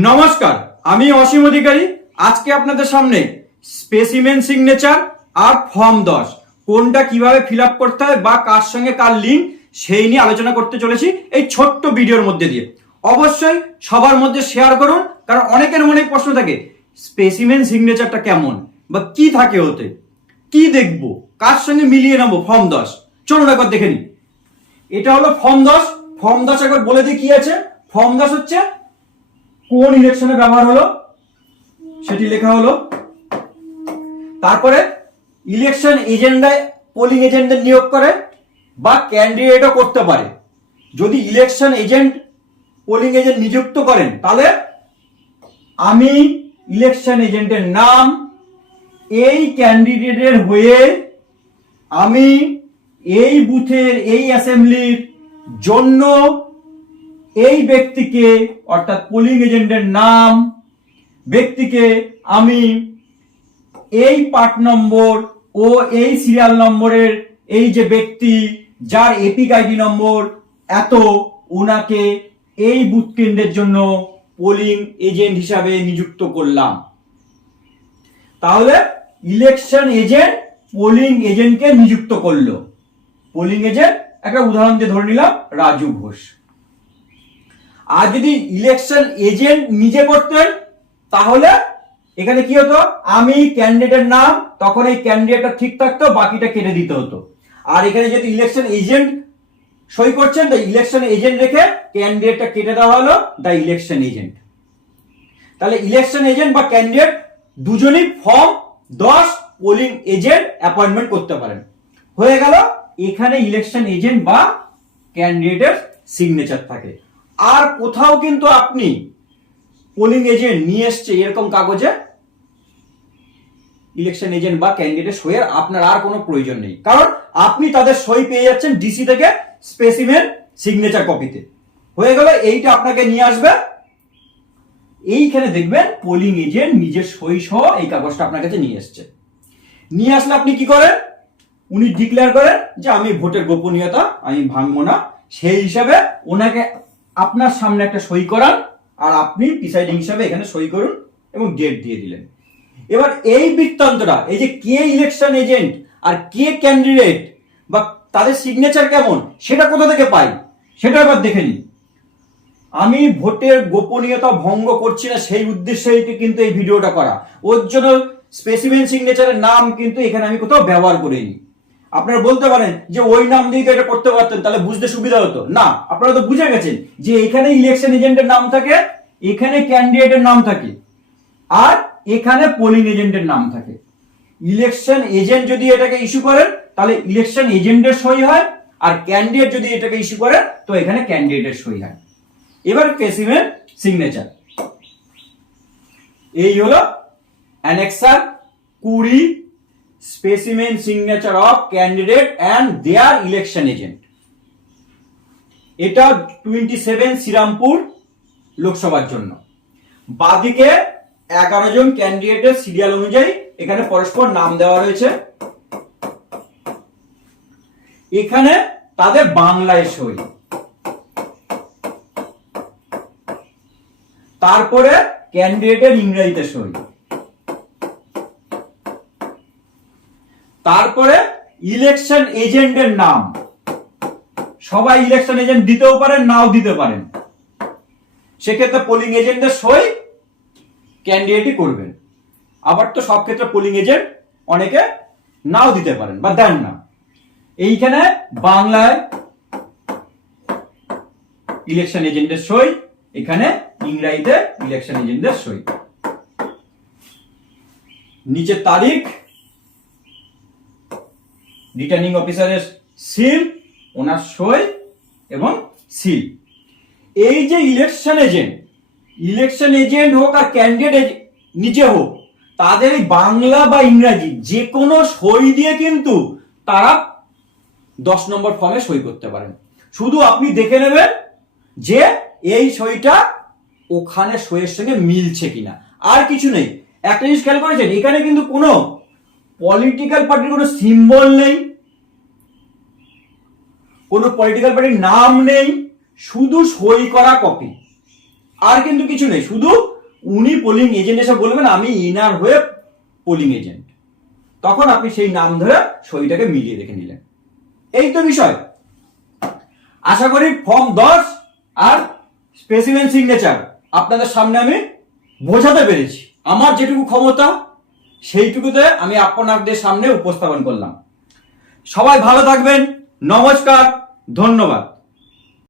নমস্কার, আমি অসীম অধিকারী। আজকে আপনাদের সামনে স্পেসিমেন সিগনেচার আর ফর্ম 10 কোনটা কিভাবে ফিল আপ করতে হয় বা কার সঙ্গে কার লিঙ্ক সেই নিয়ে আলোচনা করতে চলেছি এই ছোট্ট ভিডিওর মধ্যে দিয়ে। অবশ্যই সবার মধ্যে শেয়ার করুন, কারণ অনেকের মনে প্রশ্ন থাকে স্পেসিমেন সিগনেচারটা কেমন বা কি থাকে ওতে, কি দেখবো, কার সঙ্গে মিলিয়ে নেবো ফর্ম 10। চলুন একবার দেখে নিই। এটা হলো ফর্ম 10। ফর্ম 10 একবার বলে দিই কি আছে। ফর্ম 10 হচ্ছে কোন ইলেকশনে ব্যবহার হলো সেটি লেখা হলো। তারপরে ইলেকশন এজেন্ডায় পোলিং এজেন্টদের নিয়োগ করে বা ক্যান্ডিডেটও করতে পারে। যদি ইলেকশন এজেন্ট পোলিং এজেন্ট নিযুক্ত করেন তাহলে আমি ইলেকশন এজেন্টের নাম, এই ক্যান্ডিডেটের হয়ে আমি এই বুথের এই অ্যাসেম্বলির জন্য এই ব্যক্তিকে অর্থাৎ পোলিং এজেন্টের নাম, ব্যক্তিকে আমি এই পার্ট নম্বর ও এই সিরিয়াল নম্বরের এই যে ব্যক্তি যার এপিক আইডি নম্বর এত, ওনাকে এই বুথ কেন্দ্রের জন্য পোলিং এজেন্ট হিসাবে নিযুক্ত করলাম। তাহলে ইলেকশন এজেন্ট পোলিং এজেন্টকে নিযুক্ত করলো। পোলিং এজেন্ট একটা উদাহরণ দিয়ে ধরে নিলাম রাজু ঘোষ। আর যদি ইলেকশন এজেন্ট নিজে করতেন তাহলে এখানে কি হতো, আমি ক্যান্ডিডেটের নাম, তখন এই ক্যান্ডিডেটটা ঠিক থাকতো, বাকিটা কেটে দিতে হতো। আর এখানে যদি ইলেকশন এজেন্ট সই করছেন তাই ইলেকশন এজেন্ট রেখে ক্যান্ডিডেটটা কেটে দেওয়া হলো দ্য ইলেকশন এজেন্ট। তাহলে ইলেকশন এজেন্ট বা ক্যান্ডিডেট দুজনই ফর্ম 10 পোলিং এজেন্ট অ্যাপয়েন্টমেন্ট করতে পারেন। হয়ে গেল, এখানে ইলেকশন এজেন্ট বা ক্যান্ডিডেটের সিগনেচার থাকে। আর কোথাও কিন্তু আপনি পোলিং এজেন্ট নিয়ে এসছে এরকম কাগজে ইলেকশন এজেন্ট বা ক্যান্ডিডেট সইয়ের আপনার আর কোনো প্রয়োজন নেই, কারণ আপনি তাদের সই পেয়ে যাচ্ছেন ডিসি থেকে স্পেসিমেন সিগনেচার কপিতে। হয়ে গেল, এইটা আপনাকে নিয়ে আসবে, এইখানে দেখবেন পোলিং এজেন্ট নিজের সই সহ এই কাগজটা আপনার কাছে নিয়ে এসছে। নিয়ে আসলে আপনি কি করেন, উনি ডিক্লেয়ার করেন যে আমি ভোটের গোপনীয়তা আমি ভাঙবো না, সেই হিসাবে ওনাকে আপনার সামনে একটা সই করান আর আপনি প্রিসাইডিং হিসাবে এখানে সই করুন এবং ডেট দিয়ে দিলেন। এবার এই বৃত্তান্তটা, এই যে কে ইলেকশন এজেন্ট আর কে ক্যান্ডিডেট বা তাদের সিগনেচার কেমন সেটা কোথা থেকে পাই সেটা এবার দেখে নিন। আমি ভোটের গোপনীয়তা ভঙ্গ করছি না সেই উদ্দেশ্যে কিন্তু এই ভিডিওটা করা, ওর জন্য স্পেসিমেন সিগনেচারের নাম কিন্তু এখানে আমি কোথাও ব্যবহার করিনি। আপনারা বলতে পারেন যে ওই নাম দিয়ে তো এটা করতে পারতেন, তাহলে বুঝতে সুবিধা হতো না। আপনারা তো বুঝে গেছেন যে এখানে ইলেকশন এজেন্টের নাম থাকে, এখানে ক্যান্ডিডেটের নাম থাকে, আর এখানে পোলিং এজেন্টের নাম থাকে। ইলেকশন এজেন্ট যদি এটাকে ইস্যু করেন তাহলে ইলেকশন এজেন্টের সই হয়, আর ক্যান্ডিডেট যদি এটাকে ইস্যু করে তো এখানে ক্যান্ডিডেটের সই হয়। এবার স্পেসিমেন সিগনেচার, এই হলো annexure 20 specimen signature of candidate and their election agent. এটা 27 শ্রীরামপুর লোকসভার জন্য। বাদিকে 11 জন ক্যান্ডিডেটের সিরিয়াল অনুযায়ী এখানে পরস্পর নাম দেওয়া রয়েছে। এখানে তাদের বাংলায় সই, তারপরে ক্যান্ডিডেটের ইংরেজিতে সই, তারপরে ইলেকশন এজেন্টের নাম। সবাই ইলেকশন এজেন্ট দিতেও পারেন, নাও দিতে পারেন, সেক্ষেত্রে পোলিং এজেন্টের সই ক্যান্ডিডেটই করবেন। আবার তো সব ক্ষেত্রে পোলিং এজেন্ট অনেকে নাও দিতে পারেন বা দেন না। এইখানে বাংলায় ইলেকশন এজেন্টের সই, এখানে ইংরেজিতে ইলেকশন এজেন্টের সই, নিচে তারিখ, রিটার্নিং অফিসারের সিল, ওনার সই এবং সিল। এই যে ইলেকশন এজেন্ট হোক আর ক্যান্ডিডেট নিচে হোক, তাদের এই বাংলা বা ইংরাজি যে কোনো সই দিয়ে কিন্তু তারা 10 নম্বর ফর্মে সই করতে পারেন। শুধু আপনি দেখে নেবেন যে এই সইটা ওখানে সইয়ের সঙ্গে মিলছে কিনা, আর কিছু নেই। একটা জিনিস খেয়াল করেছেন, এখানে কিন্তু কোনো পলিটিক্যাল পার্টির কোনো সিম্বল নেই, কোনো পলিটিক্যাল পার্টির নাম নেই, শুধু সই করা কপি। আর কিন্তু কিছু নেই, শুধু উনি পোলিং এজেন্ট এসে বলবেন আমি ইনার হয়ে পোলিং এজেন্ট, তখন আপনি সেই নাম ধরে সইটাকে মিলিয়ে রেখে নিলেন। এই তো বিষয়। আশা করি ফর্ম 10 আর স্পেসিমেন সিগনেচার আপনাদের সামনে আমি বোঝাতে পেরেছি। আমার যেটুকু ক্ষমতা সেইটুকুতে আমি আপনাদের সামনে উপস্থাপন করলাম। সবাই ভালো থাকবেন, নমস্কার, ধন্যবাদ।